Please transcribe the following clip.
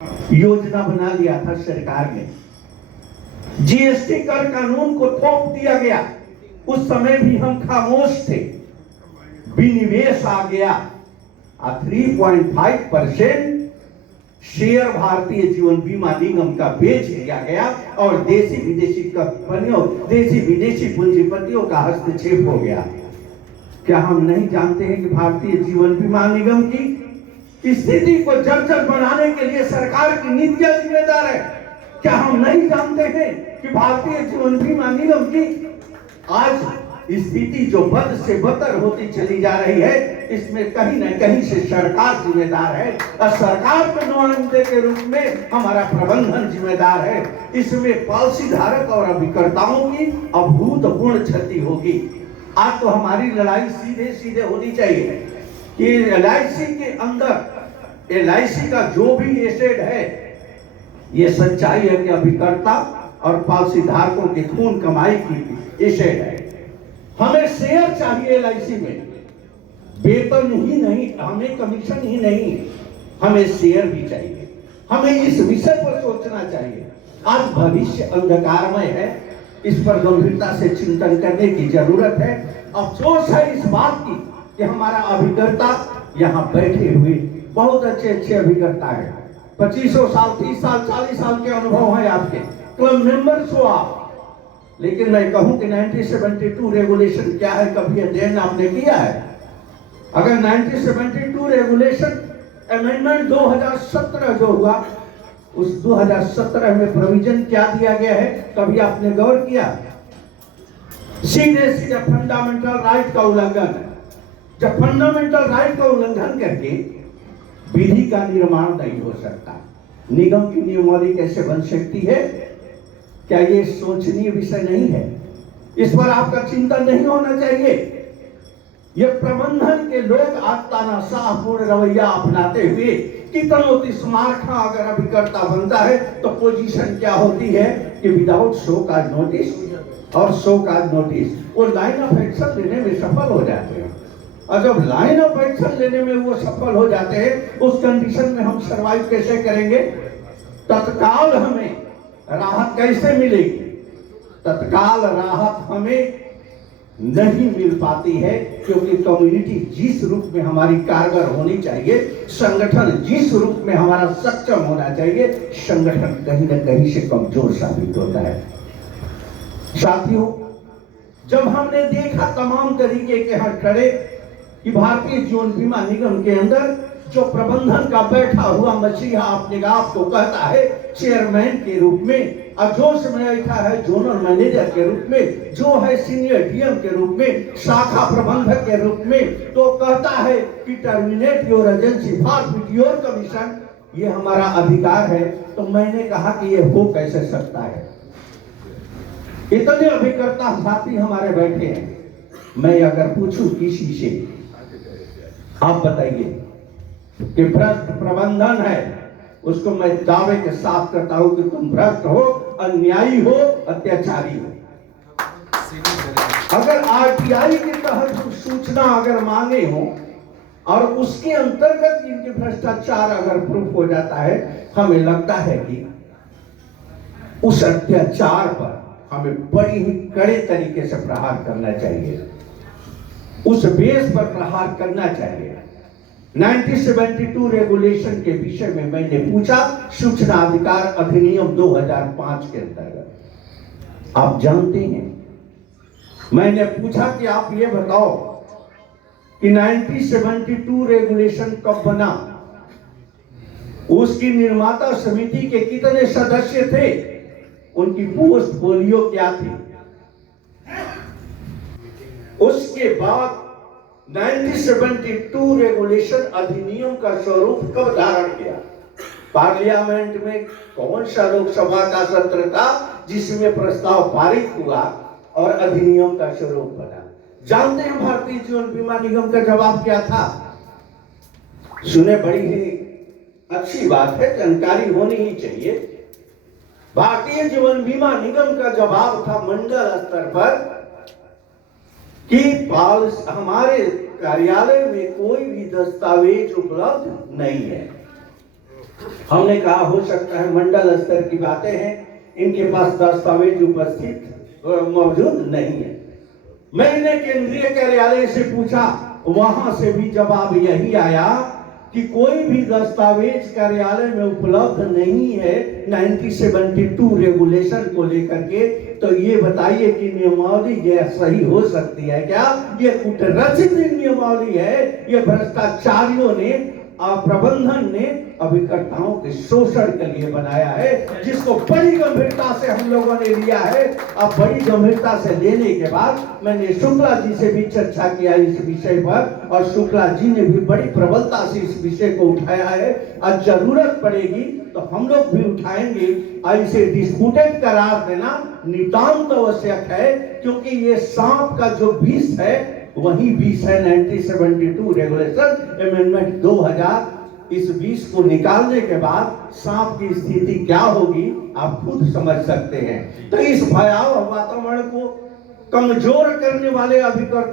योजना बना लिया था सरकार ने, जीएसटी कर कानून को थोप दिया गया। उस समय भी हम खामोश थे, विनिवेश आ गया। 3.5% शेयर भारतीय जीवन बीमा निगम का बेच दिया गया और देशी विदेशी कंपनियों, देशी विदेशी पूंजीपतियों का हस्तक्षेप हो गया। क्या हम नहीं जानते हैं कि भारतीय जीवन बीमा निगम की स्थिति को जर्जर बनाने के लिए सरकार की नीतियां जिम्मेदार है? क्या हम नहीं जानते हैं कि भारतीय जीवन बीमा निगम की आज स्थिति जो बद से बदतर होती चली जा रही है, इसमें कहीं न कहीं से सरकार जिम्मेदार है और सरकार के नुमाइंदे के रूप में हमारा प्रबंधन जिम्मेदार है। इसमें पॉलिसी धारक और अभिकर्ताओं की अभूतपूर्ण क्षति होगी। आज तो हमारी लड़ाई सीधे सीधे होनी चाहिए कि LIC के अंदर LIC का जो भी एसेट है, ये सच्चाई है कि अभिकर्ता और पॉलिसी धारकों के खून कमाई की एसेट है। हमें शेयर चाहिए LIC में, वेतन ही नहीं, हमें कमीशन ही नहीं, हमें शेयर भी चाहिए। हमें इस विषय पर सोचना चाहिए। आज भविष्य अंधकारमय है, इस पर गंभीरता से चिंतन करने की जरूरत है। अफसोस है इस बात की कि हमारा अभिकर्ता यहाँ बैठे हुए बहुत अच्छे अच्छे अभिकर्ता है, 25 साल, 30 साल, 40 साल के अनुभव है आपके, क्लब मेंबर्स हो आप। लेकिन मैं कहूं कि 1972 रेगुलेशन क्या है, कभी अध्ययन आपने किया है? अगर 1972 रेगुलेशन अमेंडमेंट 2017 जो हुआ, उस 2017 में प्रोविजन क्या दिया गया है, कभी आपने गौर किया? सीधे सीधे फंडामेंटल राइट का उल्लंघन है। जब फंडामेंटल राइट का उल्लंघन करके विधि का निर्माण नहीं हो सकता, निगम की नियमावली कैसे बन सकती है? क्या ये सोचनीय विषय नहीं है? इस पर आपका चिंतन नहीं होना चाहिए? ये प्रबंधन के लोग आज तानाशाहपूर्ण रवैया अपनाते हुए कितनों स्मारक अगर अभिकर्ता बनता है तो पोजीशन क्या होती है कि विदाउट शो काज नोटिस और शो काज नोटिस, वो लाइन ऑफ एक्शन लेने में सफल हो जाते हैं। और जब लाइन ऑफ एक्शन लेने में वो सफल हो जाते हैं, उस कंडीशन में हम सरवाइव कैसे करेंगे? तत्काल हमें राहत कैसे मिलेगी? तत्काल राहत हमें नहीं मिल पाती है, क्योंकि कम्युनिटी जिस रूप में हमारी कारगर होनी चाहिए, संगठन जिस रूप में हमारा सक्षम होना चाहिए, संगठन कहीं न कहीं से कमजोर साबित होता है। साथियों, जब हमने देखा तमाम तरीके के हथकंडे कि भारतीय जीवन बीमा निगम के अंदर जो प्रबंधन का बैठा हुआ मसीहा अपने आप को कहता है चेयरमैन के रूप में, और जो समय बैठा है जोनल मैनेजर के रूप में, जो है सीनियर DM के रूप में, शाखा प्रबंधक के रूप में, तो कहता है कि terminate your agency, forfeit your commission, ये हमारा अधिकार है। तो मैंने कहा कि ये हो कैसे सकता है? इतने अभिकर्ता साथी हमारे बैठे हैं, मैं अगर पूछूं किसी से, आप बताइए कि भ्रष्ट प्रबंधन है, उसको मैं दावे के साथ करता हूं कि तुम भ्रष्ट हो, अन्यायी हो, अत्याचारी हो। अगर RTI के तहत सूचना अगर मांगे हो और उसके अंतर्गत इनके भ्रष्टाचार अगर प्रूफ हो जाता है, हमें लगता है कि उस अत्याचार पर हमें बड़ी ही कड़े तरीके से प्रहार करना चाहिए, उस बेस पर प्रहार करना चाहिए। 1972 रेगुलेशन के विषय में मैंने पूछा, सूचना अधिकार अधिनियम 2005 के अंतर्गत। आप जानते हैं, मैंने पूछा कि आप ये बताओ कि 1972 रेगुलेशन कब बना, उसकी निर्माता समिति के कितने सदस्य थे, उनकी पोर्टफोलियो क्या थी? उसके बाद 1972 रेगुलेशन अधिनियम का स्वरूप कब धारण किया? पार्लियामेंट में कौन सा लोकसभा का सत्र था जिसमें प्रस्ताव पारित हुआ और अधिनियम का स्वरूप बना? जानते हैं भारतीय जीवन बीमा निगम का जवाब क्या था? सुने, बड़ी ही अच्छी बात है, जानकारी होनी ही चाहिए। भारतीय जीवन बीमा निगम का जवाब था मंडल स्तर पर कि हमारे कार्यालय में कोई भी दस्तावेज उपलब्ध नहीं है। हमने कहा हो सकता है मंडल स्तर की बातें हैं, इनके पास दस्तावेज उपस्थित मौजूद नहीं है। मैंने केंद्रीय कार्यालय से पूछा, वहां से भी जवाब यही आया कि कोई भी दस्तावेज कार्यालय में उपलब्ध नहीं है 1972 रेगुलेशन को लेकर के। तो ये बताइए कि नियमावली यह सही हो सकती है क्या? ये कुटरचित नियमावली है, ये भ्रष्टाचारियों ने प्रबंधन ने अभिकर्ताओं के शोषण के लिए बनाया है, जिसको बड़ी गंभीरता से हम लोगों ने लिया है। अब बड़ी गंभीरता से लेने के बाद मैंने शुक्ला जी से भी चर्चा किया इस विषय पर, और शुक्ला जी ने भी बड़ी प्रबलता से इस विषय को उठाया है। और जरूरत पड़ेगी तो हम लोग भी उठाएंगे। इसे डिस्प्यूटेड करार देना नितांत आवश्यक है, क्योंकि ये सांप का जो विष है वही विष है 1972 रेगुलेशन अमेंडमेंट 2000। इस विष को निकालने के बाद सांप की स्थिति क्या होगी आप खुद समझ सकते हैं। तो इस भयावह वातावरण को कमजोर करने वाले अभिकर्ता